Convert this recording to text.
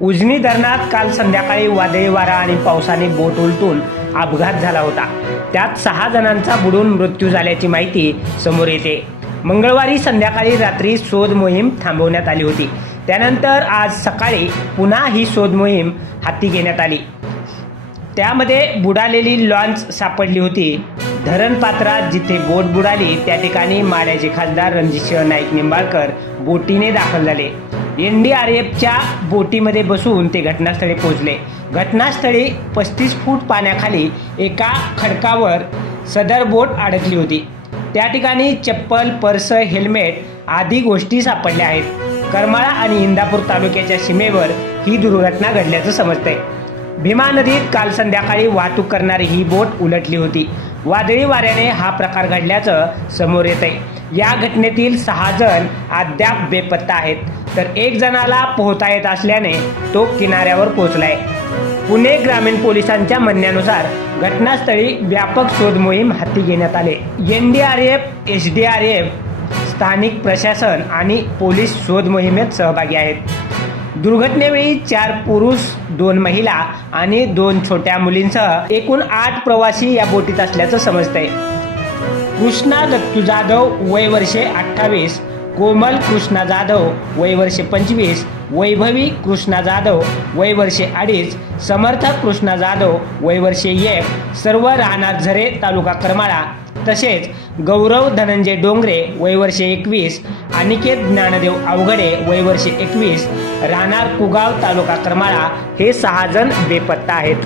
उजनी धरणात काल संध्याकाळी वादळी वारा आणि पावसाने बोट उलटून अपघात झाला होता. त्यात सहा जणांचा बुडून मृत्यू झाल्याची माहिती समोर येते. मंगळवारी संध्याकाळी रात्री शोध मोहीम थांबवण्यात आली होती. त्यानंतर आज सकाळी पुन्हा ही शोध मोहीम हाती घेण्यात आली. त्यामध्ये बुडालेली लॉन्च सापडली होती. धरणपात्रात जिथे बोट बुडाली त्या ठिकाणी माड्याचे खासदार रणजितसिंह नाईक निंबाळकर बोटीने दाखल झाले. एन डी आर एफच्या बोटीमध्ये बसून ते घटनास्थळी पोहोचले. घटनास्थळी पस्तीस फूट पाण्याखाली एका खडकावर सदर बोट अडकली होती. त्या ठिकाणी चप्पल पर्स हेल्मेट आदी गोष्टी सापडल्या आहेत. करमाळा आणि इंदापूर तालुक्याच्या सीमेवर ही दुर्घटना घडल्याचं समजतंय. भीमा नदीत काल संध्याकाळी वाहतूक करणारी ही बोट उलटली होती. वादळी वाऱ्याने हा प्रकार घडल्याचं समोर येत आहे या घटनेतील सहा जण अद्याप बेपत्ता आहेत. तर एक जणाला पोहता येत असल्याने तो किनाऱ्यावर पोहोचलाय. पुणे ग्रामीण पोलिसांच्या म्हणण्यानुसार घटनास्थळी व्यापक शोध मोहीम हाती घेण्यात आले. N D R F H D R F स्थानिक प्रशासन आणि पोलीस शोध मोहिमेत सहभागी आहेत. दुर्घटनेवेळी चार पुरुष दोन महिला आणि दोन छोट्या मुलींसह एकूण आठ प्रवासी या बोटीत असल्याचं समजतंय. कृष्णा दत्तू जाधव वय वर्षे अठ्ठावीस कोमल कृष्णा जाधव वय वर्षे पंचवीस वैभवी कृष्णा जाधव वय वर्षे अडीच समर्थ कृष्णा जाधव वय वर्षे एक सर्व राहणार झरे तालुका करमाळा. तसेच गौरव धनंजय डोंगरे वय एकवीस अनिकेत ज्ञानदेव अवघडे वय एकवीस राहणार कुगाव तालुका करमाळा. हे सहा जण बेपत्ता आहेत.